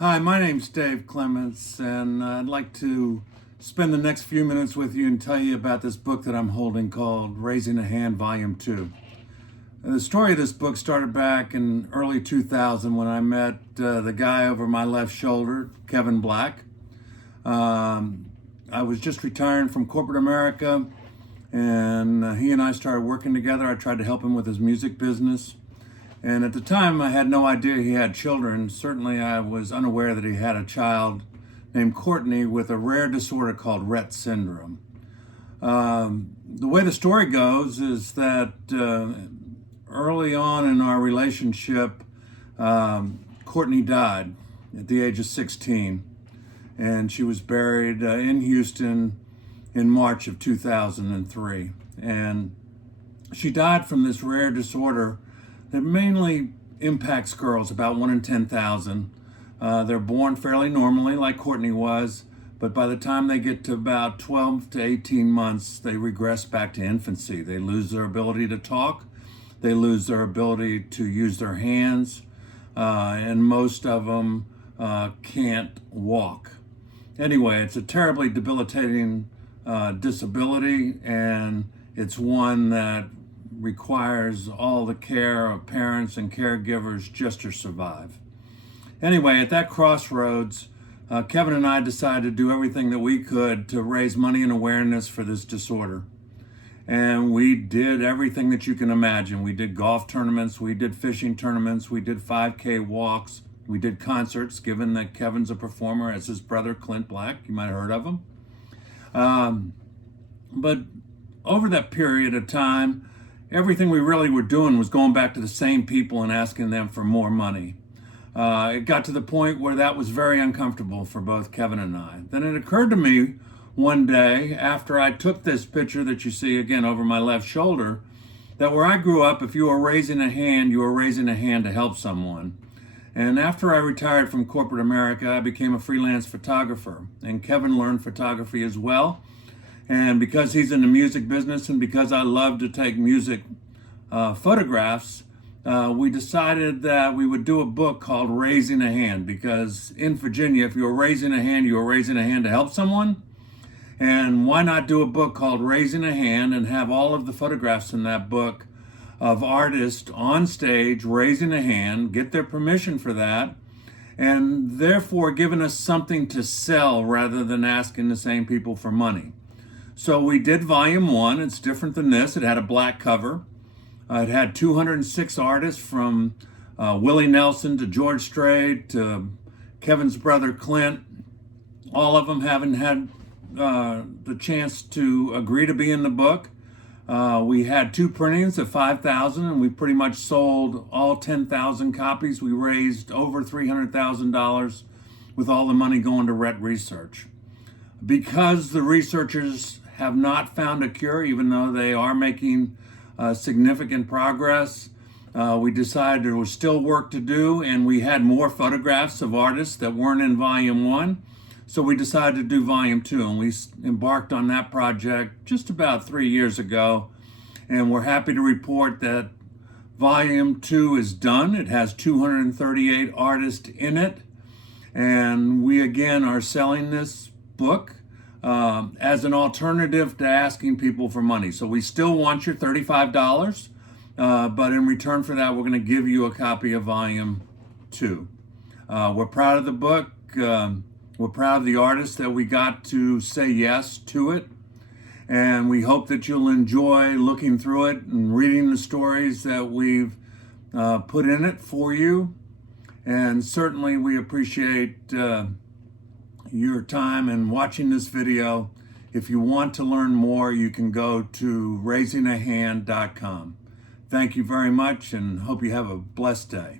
Hi, my name's Dave Clements, and I'd like to spend the next few minutes with you and tell you about this book that I'm holding called Raising a Hand Volume 2. The story of this book started back in early 2000 when I met the guy over my left shoulder, Kevin Black. I was just retiring from corporate America, and he and I started working together. I tried to help him with his music business. And at the time, I had no idea he had children. Certainly, I was unaware that he had a child named Courtney with a rare disorder called Rett syndrome. The way the story goes is that early on in our relationship, Courtney died at the age of 16, and she was buried in Houston in March of 2003. And she died from this rare disorder that mainly impacts girls, about 1 in 10,000. They're born fairly normally, like Courtney was, but by the time they get to about 12 to 18 months, they regress back to infancy. They lose their ability to talk, they lose their ability to use their hands, and most of them can't walk. Anyway, it's a terribly debilitating disability, and it's one that requires all the care of parents and caregivers just to survive. Anyway, at that crossroads, Kevin and I decided to do everything that we could to raise money and awareness for this disorder. And we did everything that you can imagine. We did golf tournaments, we did fishing tournaments, we did 5K walks, we did concerts, given that Kevin's a performer, as his brother Clint Black. You might have heard of him. But over that period of time, everything we really were doing was going back to the same people and asking them for more money. It got to the point where that was very uncomfortable for both Kevin and I. Then it occurred to me one day, after I took this picture that you see again over my left shoulder, that where I grew up, if you were raising a hand, you were raising a hand to help someone. And after I retired from corporate America, I became a freelance photographer. And Kevin learned photography as well. And because he's in the music business and because I love to take music photographs, we decided that we would do a book called Raising a Hand, because in Virginia, if you were raising a hand, you were raising a hand to help someone. And why not do a book called Raising a Hand and have all of the photographs in that book of artists on stage raising a hand, get their permission for that, and therefore giving us something to sell rather than asking the same people for money. So we did volume 1. It's different than this. It had a black cover. It had 206 artists from Willie Nelson to George Strait to Kevin's brother Clint, all of them having had the chance to agree to be in the book. We had 2 printings of 5,000, and we pretty much sold all 10,000 copies. We raised over $300,000 with all the money going to Rett research. Because the researchers have not found a cure, even though they are making significant progress, we decided there was still work to do, and we had more photographs of artists that weren't in volume 1. So we decided to do volume 2, and we embarked on that project just about 3 years ago. And we're happy to report that volume 2 is done. It has 238 artists in it. And we again are selling this book as an alternative to asking people for money. So we still want your $35, but in return for that, we're going to give you a copy of volume 2. We're proud of the book. We're proud of the artists that we got to say yes to it. And we hope that you'll enjoy looking through it and reading the stories that we've put in it for you. And certainly we appreciate your time in watching this video. If you want to learn more, you can go to raisingahand.com. Thank you very much, and hope you have a blessed day.